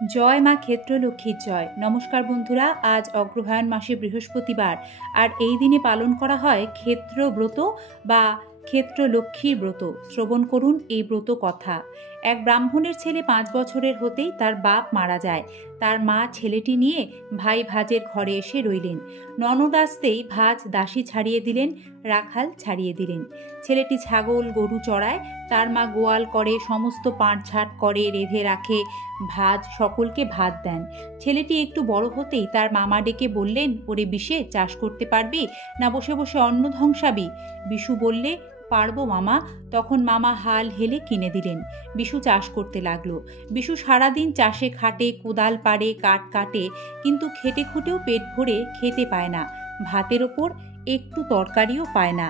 জয় মা ক্ষেত্রলক্ষ্মীর জয়। নমস্কার বন্ধুরা, আজ অগ্রহায়ণ মাসে বৃহস্পতিবার, আর এই দিনে পালন করা হয় ক্ষেত্র ব্রত বা ক্ষেত্রলক্ষ্মীর ব্রত। শ্রবণ করুন এই ব্রত কথা। এক ব্রাহ্মণের ছেলে 5 বছরের হতেই তার বাপ মারা যায়। তার মা ছেলেটি নিয়ে ভাই ভাজের ঘরে এসে রইলেন। ননদ আসতেই ভাজ দাসী ছাড়িয়ে দিলেন, রাখাল ছাড়িয়ে দিলেন। ছেলেটি ছাগল গরু চড়ায়, তার মা গোয়াল করে, সমস্ত পাঁটঝাট করে, রেঁধে রাখে, ভাজ সকলকে ভাত দেন। ছেলেটি একটু বড় হতেই তার মামা ডেকে বললেন, ওরে বিশে, চাষ করতে পারবি না বসে বসে অন্ন ধ্বংসাবি? বিশু বললে, পারবো মামা। তখন মামা হাল হেলে কিনে দিলেন। বিশু চাষ করতে লাগলো। বিশু সারাদিন চাষে খাটে, কোদাল পাড়ে, কাঠ কাটে, কিন্তু খেটে খুঁটেও পেট ভরে খেতে পায় না। ভাতের ওপর একটু তরকারিও পায় না।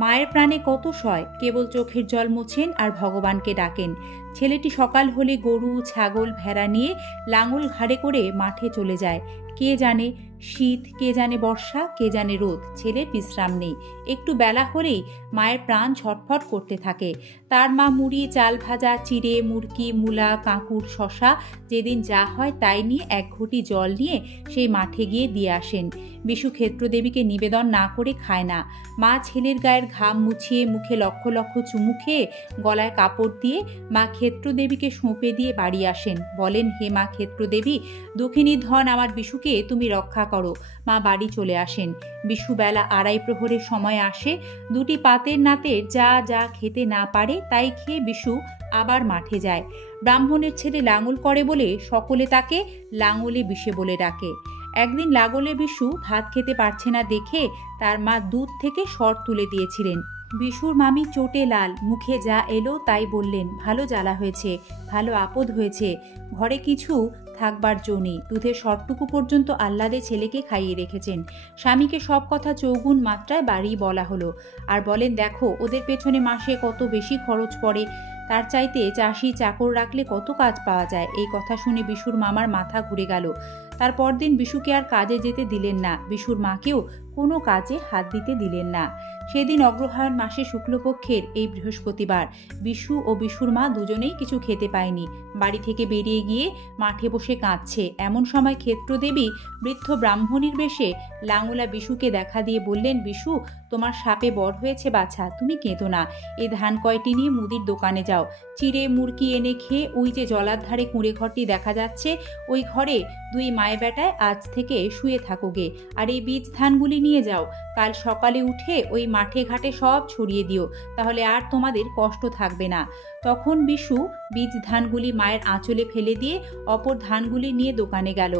মায়ের প্রাণে কত সয়, কেবল চোখের জল মোছেন আর ভগবানকে ডাকেন। ছেলেটি সকাল হলে গরু ছাগল ভেড়া নিয়ে লাঙল ঘাড়ে করে মাঠে চলে যায়। কে জানে শীত, কে জানে বর্ষা, কে জানে রোদ, ছেলের বিশ্রাম নেই। একটু বেলা হলেই মায়ের প্রাণ ছটফট করতে থাকে। তার মা মুড়ি, চাল ভাজা, চিড়ে, মুরকি, মূলা, কাঁকুর, শশা, যেদিন যা হয় তাই নিয়ে এক ঘটি জল নিয়ে সেই মাঠে গিয়ে দিয়ে আসেন। বিশু ক্ষেত্রদেবীকে নিবেদন না করে খায় না। মা ছেলের গায়ের ঘাম মুছিয়ে মুখে লক্ষ লক্ষ চুমু খেয়ে গলায় কাপড় দিয়ে মা ক্ষেত্রদেবীকে সঁপে দিয়ে বাড়ি আসেন। বলেন, হে মা ক্ষেত্রদেবী, দক্ষিণী ধন আমার বিশুকে তুমি রক্ষা করো। মা বাড়ি চলে আসেন। বিশু বেলা 2:30 প্রহরের সময় আসে। দুটি পাতের নাতের যা যা খেতে না পারে তাই খেয়ে বিশু আবার মাঠে যায়। ব্রাহ্মণের ছেলে লাঙল করে বলে সকলে তাকে লাঙলে বিষে বলে ডাকে। একদিন লাঙলে বিশু ভাত খেতে পারছে না দেখে তার মা দুধ থেকে সর তুলে দিয়েছিলেন। বিশুর মামি চোটে লাল, মুখে যা এলো তাই বললেন, ভালো জ্বালা হয়েছে, ভালো আপদ হয়েছে, ঘরে কিছু থাকবার জো নেই। দুধের সরটুকু পর্যন্ত আহ্লাদে ছেলেকে খাইয়ে রেখেছেন। স্বামীকে সব কথা চৌগুণ মাত্রায় বাড়ি বলা হলো। আর বলেন, দেখো ওদের পেছনে মাসে কত বেশি খরচ পড়ে, তার চাইতে চাষি চাকর রাখলে কত কাজ পাওয়া যায়। এই কথা শুনে বিশুর মামার মাথা ঘুরে গেল। তার পরদিন বিশুকে আর কাজে যেতে দিলেন না। বিশুর মাকেও কোনো কাজে হাত দিতে দিলেন না। সেদিন অগ্রহায়ণ মাসে শুক্লপক্ষের এই বৃহস্পতিবার। বিশু ও বিশুর মা দুজনেই কিছু খেতে পায়নি। বাড়ি থেকে বেরিয়ে গিয়ে মাঠে বসে কাঁদছে। এমন সময় ক্ষেত্রদেবী বৃদ্ধ ব্রাহ্মণীর বেশে লাঙলা বিশুকে দেখা দিয়ে বললেন, বিশু, তোমার সাপে বর হয়েছে বাছা, তুমি কেঁদো না। এই ধান কয়টি নিয়ে মুদির দোকানে যাও, চিড়ে মুরকি এনে খেয়ে ওই যে জলার ধারে কুঁড়ে ঘরটি দেখা যাচ্ছে, ওই ঘরে দুই মায়ে বেটায় আজ থেকে শুয়ে থাকোগে। আর এই বীজ ধানগুলি নিয়ে যাও, কাল সকালে উঠে ওই মাঠে ঘাটে সব ছড়িয়ে দিও, তাহলে আর তোমাদের কষ্ট থাকবে না। তখন বিশু বীজ ধানগুলি মায়ের আঁচলে ফেলে দিয়ে অপর ধানগুলি নিয়ে দোকানে গেল।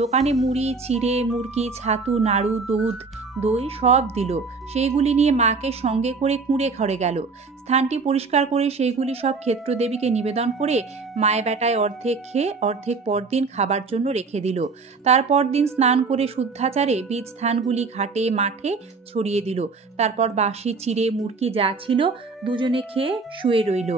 দোকানে মুড়ি, চিড়ে, মুরকি, ছাতু, নাড়ু, দুধ, দই সব দিল। সেইগুলি নিয়ে মাকে সঙ্গে করে কুঁড়ে ঘরে গেল। স্থানটি পরিষ্কার করে সেইগুলি সব ক্ষেত্রদেবীকে নিবেদন করে মায়ে বেটায় অর্ধেক খেয়ে অর্ধেক পরদিন খাবার জন্য রেখে দিল। তারপর দিন স্নান করে শুদ্ধাচারে বীজ ধানগুলি ঘাটে মাঠে ছড়িয়ে দিল। তারপর বাসি চিড়ে মুরকি যা ছিল দুজনে খেয়ে শুয়ে রইল।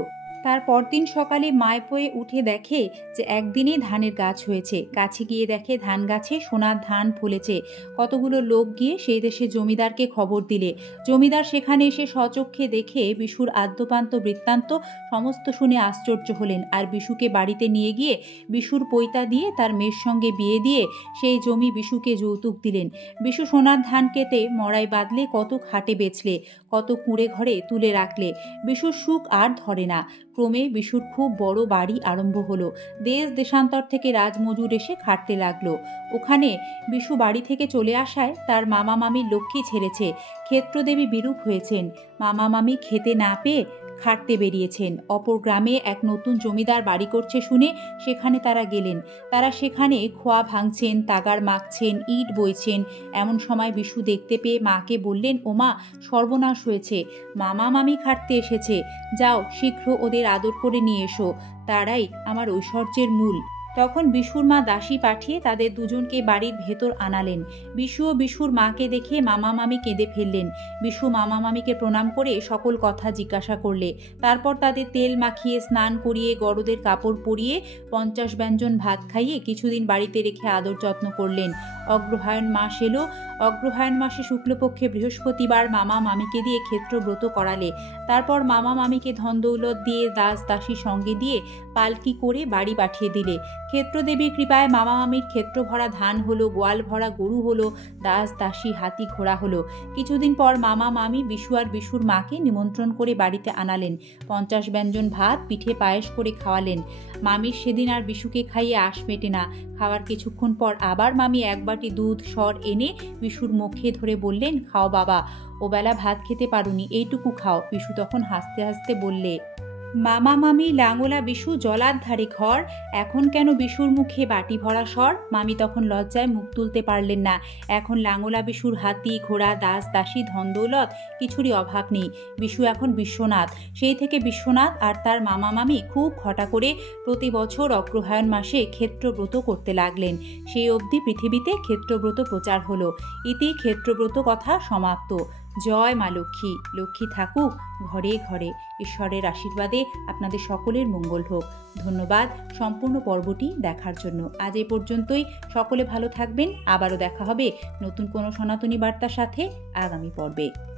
তার পরদিন সকালে মায় পয়ে উঠে দেখে যে একদিনে ধানের গাছ হয়েছে। কাছে গিয়ে দেখে ধান গাছে সোনার ধান ফলেছে। কতগুলো লোক গিয়ে সেই দেশে জমিদারকে খবর দিলে। জমিদার সেখানে এসে স্বচক্ষে দেখে বিশুর আদ্যপান্ত বৃত্তান্ত সমস্ত শুনে আশ্চর্য হলেন। আর বিশুকে বাড়িতে নিয়ে গিয়ে বিশুর পৈতা দিয়ে তার মেয়ের সঙ্গে বিয়ে দিয়ে সেই জমি বিশুকে যৌতুক দিলেন। বিশু সোনার ধান কেটে মড়াই বাঁধলে, কত খাটে বেচলে, কত কুঁড়ে ঘরে তুলে রাখলে। বিশুর সুখ আর ধরে না। ক্রমে বিশুর খুব বড় বাড়ি আরম্ভ হলো। দেশ দেশান্তর থেকে রাজমজুর এসে খাটতে লাগলো। ওখানে বিশু বাড়ি থেকে চলে আসায় তার মামা মামির লক্ষ্মী ছেড়েছে। ক্ষেত্রদেবী বিরূপ হয়েছেন। মামা মামি খেতে না পেয়ে খাটতে বেরিয়েছেন। অপর গ্রামে এক নতুন জমিদার বাড়ি করছে শুনে সেখানে তারা গেলেন। তারা সেখানে খোয়া ভাঙছেন, তাগার মাখছেন, ইট বইছেন। এমন সময় বিশু দেখতে পেয়ে মাকে বললেন, ও মা, সর্বনাশ হয়েছে, মামা মামি খাটতে এসেছে, যাও শীঘ্র ওদের আদর করে নিয়ে এসো, তারাই আমার ঐশ্বর্যের মূল। তখন বিশুর মা দাসী পাঠিয়ে তাদের দুজনকে বাড়ির ভেতর আনালেন। বিশু ও বিশুর মাকে দেখে মামা মামি কেঁদে ফেললেন। বিশু মামা মামিকে প্রণাম করে সকল কথা জিজ্ঞাসা করলে। তারপর তাদের তেল মাখিয়ে স্নান করিয়ে গরদের কাপড় পরিয়ে 50 ব্যঞ্জন ভাত খাইয়ে কিছুদিন বাড়িতে রেখে আদর যত্ন করলেন। অগ্রহায়ণ মাস এলো। অগ্রহায়ণ মাসে শুক্লপক্ষে বৃহস্পতিবার মামা মামিকে দিয়ে ক্ষেত্রব্রত করালে। তারপর মামা মামিকে ধন দৌলত দিয়ে দাস দাসী সঙ্গে দিয়ে পালকি করে বাড়ি পাঠিয়ে দিলে। ক্ষেত্রদেবীর কৃপায় মামা মামির ক্ষেত্র ভরা ধান হলো, গোয়াল ভরা গরু হলো, দাস দাসী হাতি ঘোড়া হলো। কিছুদিন পর মামা মামি বিশু আর বিশুর মাকে নিমন্ত্রণ করে বাড়িতে আনালেন। 50 ব্যঞ্জন ভাত পিঠে পায়েস করে খাওয়ালেন। মামির সেদিন আর বিশুকে খাইয়ে আশ মেটে না। খাওয়ার কিছুক্ষণ পর আবার মামি এক বাটি দুধ সর এনে বিশুর মুখে ধরে বললেন, খাও বাবা, ওবেলা ভাত খেতে পারুনি, এইটুকু খাও। বিশু তখন হাসতে হাসতে বললে, মামা মামি লাঙলা বিশু জলার ধারে ঘর, এখন কেন বিশুর মুখে বাটি ভরা স্বর? মামি তখন লজ্জায় মুখ তুলতে পারলেন না। এখন লাঙলা বিশুর হাতি ঘোড়া দাস দাসী ধনদৌলত কিছুরই অভাব নেই। বিশু এখন বিশ্বনাথ। সেই থেকে বিশ্বনাথ আর তার মামা মামি খুব ঘটা করে প্রতি বছর অগ্রহায়ণ মাসে ক্ষেত্রব্রত করতে লাগলেন। সেই অবধি পৃথিবীতে ক্ষেত্রব্রত প্রচার হলো। ইতি ক্ষেত্রব্রত কথা সমাপ্ত। জয় মা লক্ষ্মী। লক্ষ্মী থাকুক ঘরে ঘরে। ঈশ্বরের আশীর্বাদে আপনাদের সকলের মঙ্গল হোক। ধন্যবাদ সম্পূর্ণ পর্বটি দেখার জন্য। আজ এই পর্যন্তই। সকলে ভালো থাকবেন। আবারও দেখা হবে নতুন কোনো সনাতনী বার্তার সাথে আগামী পর্বে।